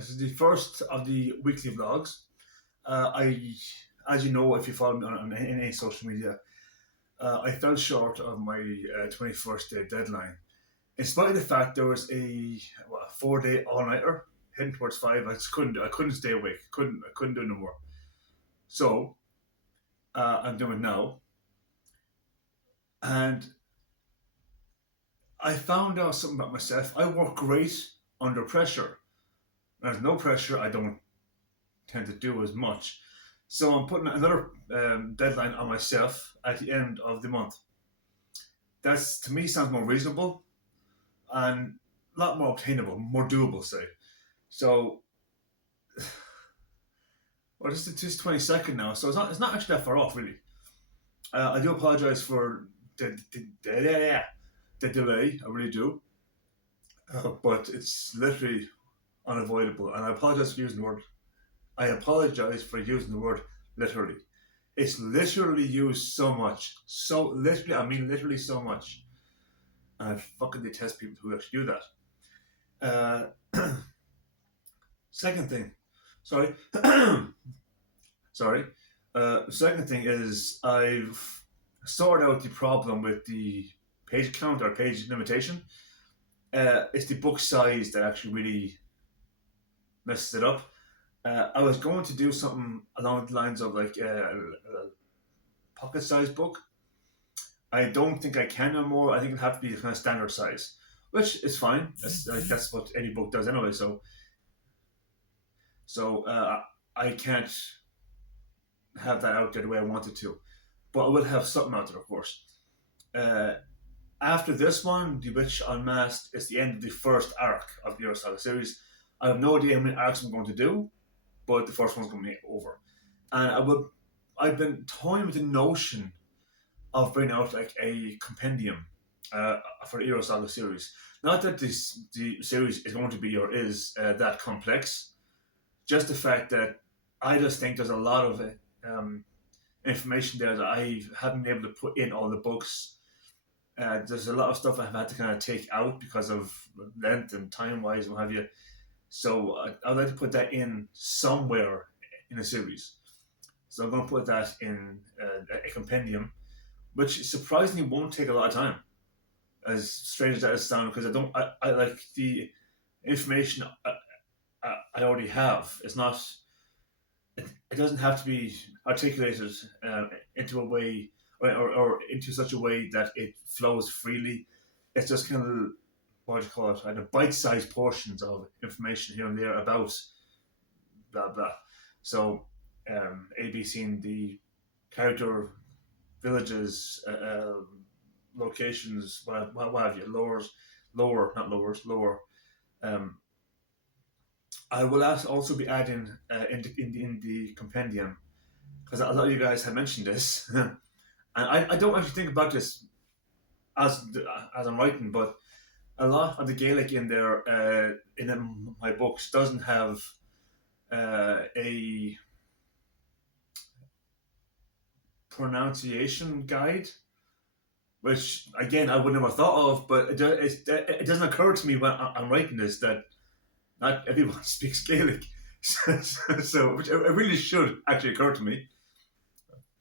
This is the first of the weekly vlogs. As you know, if you follow me on any social media, I fell short of my 21st day deadline. In spite of the fact there was a 4 day all nighter heading towards five, I couldn't stay awake. I couldn't do no more. So I'm doing it now, and I found out something about myself. I work great under pressure. When there's no pressure, I don't tend to do as much. So I'm putting another deadline on myself at the end of the month. That's to me sounds more reasonable and a lot more obtainable, more doable. Say so. Well, this is just 22nd now, so it's not actually that far off, really. I do apologise for the delay. I really do, but it's literally unavoidable, and I apologise for using the word. I apologise for using the word literally. It's literally used so much. So literally, I mean literally so much. And I fucking detest people who actually do that. Second thing, sorry, sorry. Second thing is I've sorted out the problem with the page count or page limitation. It's the book size that actually really messes it up. I was going to do something along the lines of like a pocket-sized book. I don't think I can no more. I think it'll have to be kind of standard size, which is fine. That's what any book does anyway. So I can't have that out there the way I wanted to, but I will have something out there, of course. Uh, After this one, The Witch Unmasked is the end of the first arc of the Saga series. I have no idea how many arcs I'm going to do, but the first one's going to be over. And I've been toying with the notion of bringing out like a compendium for the Hero Saga series. Not that the series is going to be or is that complex, just the fact that I just think there's a lot of information there that I haven't been able to put in all the books. There's a lot of stuff I've had to kind of take out because of length and time wise and what have you. So I'd like to put that in somewhere in a series. So I'm going to put that in a compendium, which surprisingly won't take a lot of time. As strange as that sounds, because I like the information I already have. It's not. It doesn't have to be articulated into a way or into such a way that it flows freely. It's just kind of what do you call it? Kind of bite-sized portions of information here and there about blah blah. So ABCing the character, villages, locations, what have you, not lowers, lower. Um, I will also be adding in the compendium because a lot of you guys have mentioned this, and I don't actually think about this as as I'm writing, but a lot of the Gaelic in there my books doesn't have a pronunciation guide, which again I would never thought of, but it doesn't occur to me when I'm writing this that not everyone speaks Gaelic. So which it really should actually occur to me.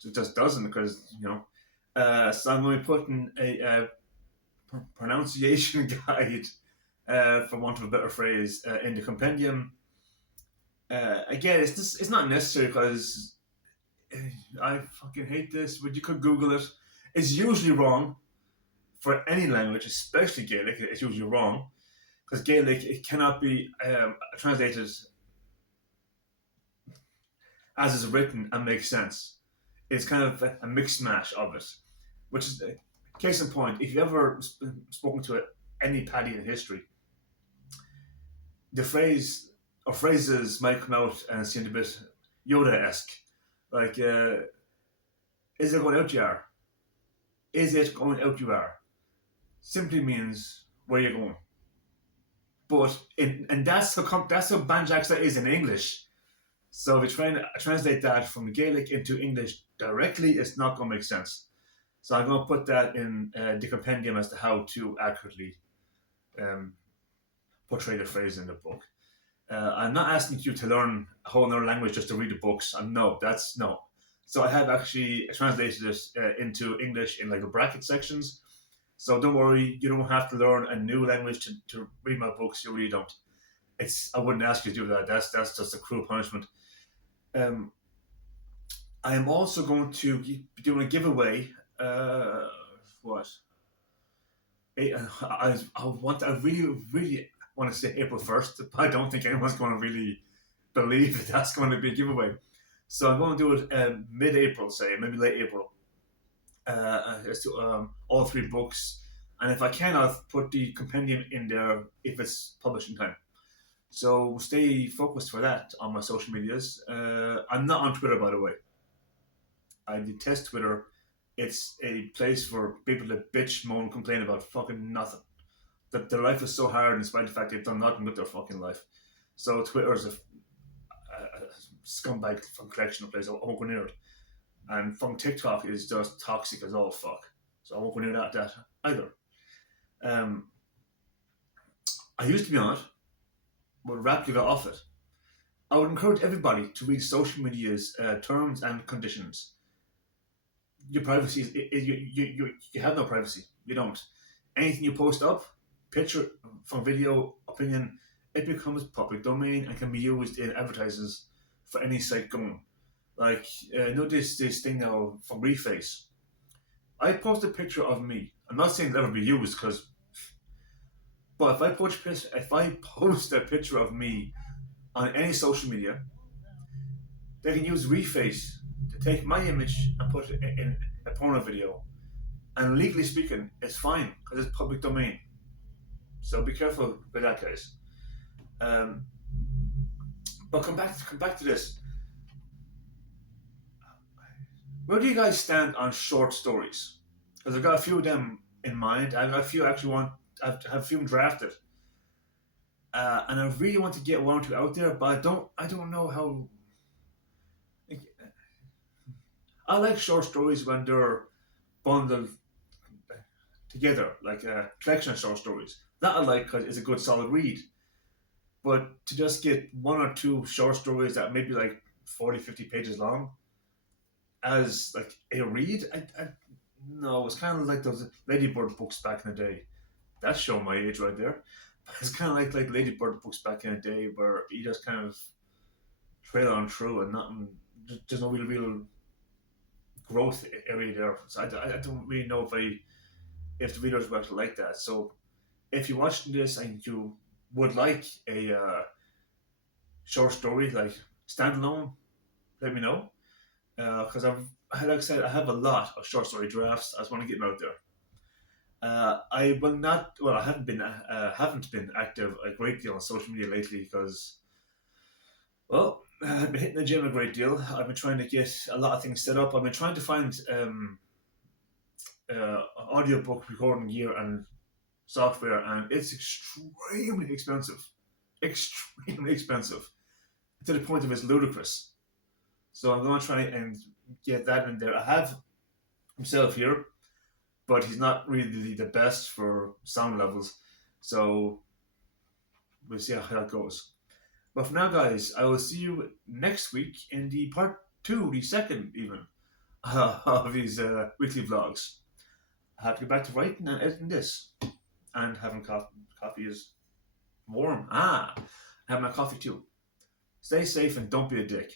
It just doesn't because so I'm going to be putting a pronunciation guide, for want of a better phrase, in the compendium. Again, it's not necessary because I fucking hate this, but you could Google it. It's usually wrong for any language, especially Gaelic. It's usually wrong because Gaelic it cannot be translated as is written and make sense. It's kind of a mixed mash of it, which is case in point. If you ever spoken to any Paddy in history, the phrase or phrases might come out and seem a bit Yoda-esque, like "Is it going out you are?" "Is it going out you are?" simply means where you're going. But and that's how Banjax that is in English. So if you're trying to translate that from Gaelic into English directly, it's not going to make sense. So I'm going to put that in the compendium as to how to accurately um, portray the phrase in the book. I'm not asking you to learn a whole other language just to read the books. No, that's no. So I have actually translated it into English in like the bracket sections. So don't worry, you don't have to learn a new language to read my books. You really don't. It's I wouldn't ask you to do that. That's just a cruel punishment. Um, I am also going to be doing a giveaway. What? I really want to say April 1st, but I don't think anyone's going to really believe that that's going to be a giveaway. So I'm going to do it mid-April, say maybe late April. All three books, and if I can, I'll put the compendium in there if it's publishing time. So stay focused for that on my social medias. I'm not on Twitter, by the way. I detest Twitter. It's a place for people to bitch, moan, complain about fucking nothing. That their life is so hard, in spite of the fact they've done nothing with their fucking life. So Twitter is a scumbag from collection of places. I won't go near it. And from TikTok is just toxic as all fuck. So I won't go near that either. Um, I used to be on it, but rapidly got off it. I would encourage everybody to read social media's terms and conditions. Your privacy you have no privacy. You don't. Anything you post up, picture from video, opinion, it becomes public domain and can be used in advertisements for any site going. Like this thing now from Reface. I post a picture of me. I'm not saying it'll ever be used because, but if I post a picture of me on any social media, they can use Reface to take my image and put it in a porno video. And legally speaking, it's fine because it's public domain. So be careful with that, guys. Um, but come back to this. Where do you guys stand on short stories? Because I've got a few of them in mind. I've got a few I've a few drafted, and I really want to get one or two out there, but I don't know how. I like short stories when they're bundled together, like a collection of short stories. That I like because it's a good solid read. But to just get one or two short stories that may be like 40, 50 pages long as like a read, no, it's kind of like those Ladybird books back in the day. That's showing my age right there. But it's kind of like Ladybird books back in the day where you just kind of trail on through and nothing. There's no real growth area there. So I don't really know if the readers would actually like that. So if you're watching this and you would like a short story like standalone, let me know. Because like I said, I have a lot of short story drafts. I just want to get them out there. I will not. Well, I haven't been active a great deal on social media lately because, well, I've been hitting the gym a great deal. I've been trying to get a lot of things set up. I've been trying to find audiobook recording gear and software, and it's extremely expensive. Extremely expensive to the point of it's ludicrous. So I'm going to try and get that in there. I have himself here, but he's not really the best for sound levels. So we'll see how that goes. But for now, guys, I will see you next week in the part two, the second even, of these weekly vlogs. I have to get back to writing and editing this. And having coffee. Coffee is warm. I have my coffee too. Stay safe and don't be a dick.